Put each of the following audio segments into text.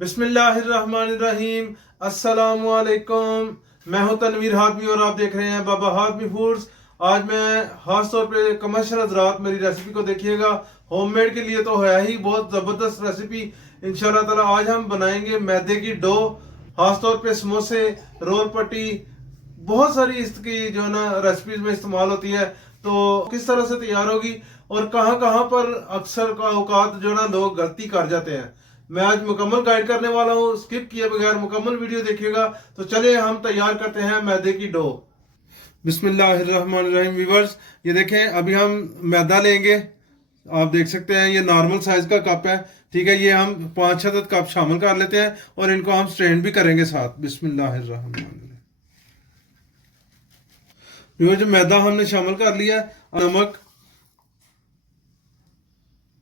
बिस्मिल्लाहिर्रहमानिर्रहीम। अस्सलामुअलैकुम। मैं हूं तनवीर हातमी और आप देख रहे हैं बाबा हातमी फूड्स। आज मैं खास तौर पे कमर्शियल हज़रात मेरी रेसिपी को देखिएगा। होममेड के लिए तो है ही बहुत ज़बरदस्त रेसिपी। इंशाल्लाह ताला आज हम बनाएंगे मैदे की डो। खास तौर पे समोसे, रोल पट्टी, बहुत सारी इसकी जो है ना रेसिपीज में इस्तेमाल होती है। तो किस तरह से तैयार होगी और कहाँ कहाँ पर अक्सर का औकात जो है ना लोग गलती कर जाते हैं, मैं आज मुकम्मल गाइड करने वाला हूँ। स्किप किए बगैर मुकम्मल वीडियो देखिएगा। तो चलिए हम तैयार करते हैं मैदे की डो। बिस्मिल्लाहिर्रहमानिर्रहीम। व्यूअर्स, ये देखें, अभी हम मैदा लेंगे। आप देख सकते हैं ये नॉर्मल साइज का कप है। ठीक है, ये हम 5 अदद कप शामिल कर लेते हैं और इनको हम स्ट्रेन भी करेंगे साथ। बिस्मिल्लाहिर्रहमानिर्रहीम। व्यूअर्स, जो मैदा हमने शामिल कर लिया, नमक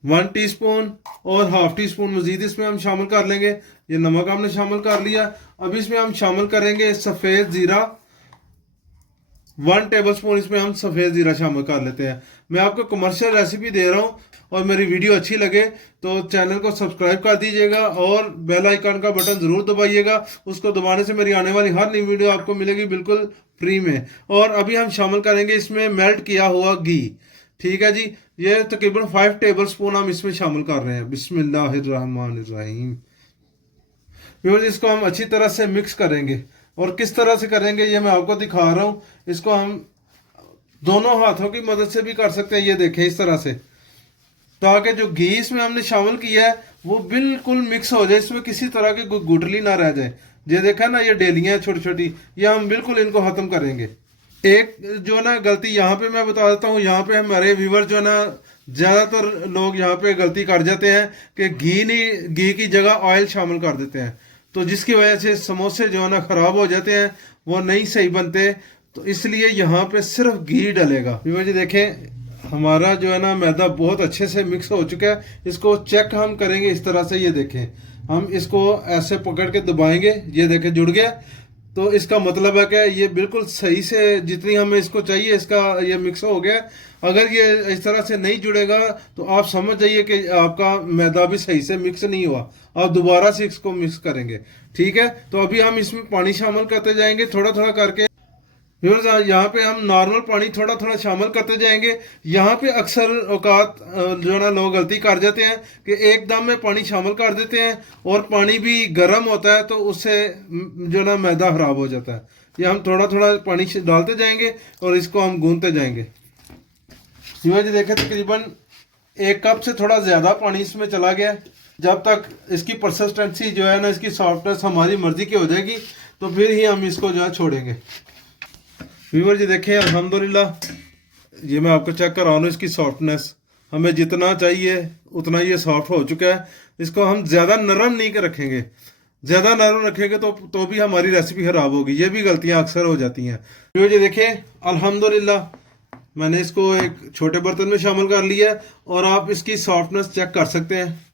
1 टीस्पून और हाफ टी स्पून मजीद इसमें हम शामिल कर लेंगे। ये नमक हमने शामिल कर लिया। अब इसमें हम शामिल करेंगे सफ़ेद ज़ीरा। 1 टेबलस्पून इसमें हम सफ़ेद ज़ीरा शामिल कर लेते हैं। मैं आपको कमर्शियल रेसिपी दे रहा हूँ और मेरी वीडियो अच्छी लगे तो चैनल को सब्सक्राइब कर दीजिएगा और बेल आइकन का बटन ज़रूर दबाइएगा। उसको दबाने से मेरी आने वाली हर नई वीडियो आपको मिलेगी बिल्कुल फ्री में। और अभी हम शामिल करेंगे इसमें मेल्ट किया हुआ घी। ठीक है जी, ये तकरीबन 5 टेबलस्पून हम इसमें शामिल कर रहे हैं। बिस्मिल्लाहिर्रहमानिर्रहीम। व्यूअर्स, इसको हम अच्छी तरह से मिक्स करेंगे और किस तरह से करेंगे ये मैं आपको दिखा रहा हूँ। इसको हम दोनों हाथों की मदद से भी कर सकते हैं। ये देखें इस तरह से, ताकि जो घी इसमें हमने शामिल किया है वो बिल्कुल मिक्स हो जाए, इसमें किसी तरह की गुठली ना रह जाए। ये देखा ना, ये डेलियां छोटी छोटी, ये हम बिल्कुल इनको खत्म करेंगे। एक जो ना गलती यहाँ पे मैं बता देता हूँ, यहाँ पे हमारे व्यूवर जो है ना ज़्यादातर लोग यहाँ पे गलती कर जाते हैं कि घी की जगह ऑयल शामिल कर देते हैं, तो जिसकी वजह से समोसे जो है ना ख़राब हो जाते हैं, वो नहीं सही बनते। तो इसलिए यहाँ पे सिर्फ घी डलेगा। व्यूवर जी देखें, हमारा जो है ना मैदा बहुत अच्छे से मिक्स हो चुका है। इसको चेक हम करेंगे इस तरह से। ये देखें, हम इसको ऐसे पकड़ के दबाएंगे, ये देखें जुड़ गया। तो इसका मतलब है कि ये बिल्कुल सही से जितनी हमें इसको चाहिए इसका ये मिक्स हो गया। अगर ये इस तरह से नहीं जुड़ेगा तो आप समझ जाइए कि आपका मैदा भी सही से मिक्स नहीं हुआ। आप दोबारा से इसको मिक्स करेंगे। ठीक है, तो अभी हम इसमें पानी शामिल करते जाएंगे थोड़ा थोड़ा करके। व्यूअर्स, यहाँ पे हम नॉर्मल पानी थोड़ा थोड़ा शामिल करते जाएंगे। यहाँ पे अक्सर औकात जो है ना लोग गलती कर जाते हैं कि एकदम में पानी शामिल कर देते हैं और पानी भी गर्म होता है, तो उससे जो है ना मैदा खराब हो जाता है। ये हम थोड़ा थोड़ा पानी डालते जाएंगे और इसको हम गूंथते जाएंगे। व्यूअर्स, देखें तकरीबन 1 कप से थोड़ा ज़्यादा पानी इसमें चला गया। जब तक इसकी परसिस्टेंसी जो है ना, इसकी सॉफ्टनेस हमारी मर्जी की हो जाएगी तो फिर ही हम इसको जो है छोड़ेंगे। व्यूअर जी देखें, अल्हम्दुलिल्लाह ये मैं आपको चेक करा रहा हूँ, इसकी सॉफ्टनेस हमें जितना चाहिए उतना ये सॉफ्ट हो चुका है। इसको हम ज़्यादा नरम नहीं कर रखेंगे। ज़्यादा नरम रखेंगे तो भी हमारी रेसिपी ख़राब होगी। ये भी गलतियाँ अक्सर हो जाती हैं। व्यूअर जी देखें, अल्हम्दुलिल्लाह मैंने इसको एक छोटे बर्तन में शामिल कर लिया है और आप इसकी सॉफ्टनेस चेक कर सकते हैं।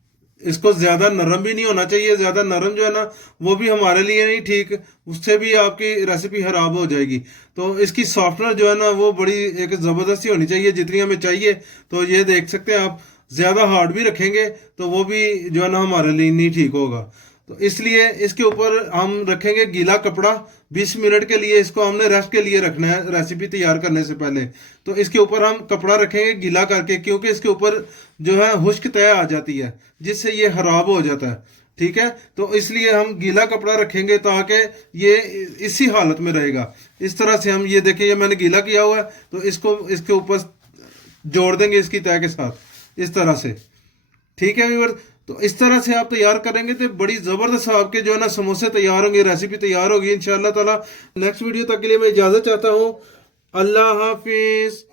इसको ज़्यादा नरम भी नहीं होना चाहिए। ज़्यादा नरम जो है ना वो भी हमारे लिए नहीं ठीक, उससे भी आपकी रेसिपी ख़राब हो जाएगी। तो इसकी सॉफ्टनेस जो है ना वो बड़ी एक ज़बरदस्ती होनी चाहिए जितनी हमें चाहिए। तो ये देख सकते हैं आप, ज़्यादा हार्ड भी रखेंगे तो वो भी जो है ना हमारे लिए नहीं ठीक होगा। तो इसलिए इसके ऊपर हम रखेंगे गीला कपड़ा। 20 मिनट के लिए इसको हमने रेस्ट के लिए रखना है रेसिपी तैयार करने से पहले। तो इसके ऊपर हम कपड़ा रखेंगे गीला करके, क्योंकि इसके ऊपर जो है खुश्क तय आ जाती है जिससे ये खराब हो जाता है। ठीक है, तो इसलिए हम गीला कपड़ा रखेंगे ताकि ये इसी हालत में रहेगा। इस तरह से हम, ये देखिए ये मैंने गीला किया हुआ है, तो इसको इसके ऊपर जोड़ देंगे इसकी तय के साथ इस तरह से। ठीक है व्यूअर, तो इस तरह से आप तैयार करेंगे तो बड़ी ज़बरदस्त आपके जो है ना समोसे तैयार होंगे, रेसिपी तैयार होगी इंशाअल्लाह ताला। नेक्स्ट वीडियो तक के लिए मैं इजाज़त चाहता हूँ। अल्लाह हाफिज़।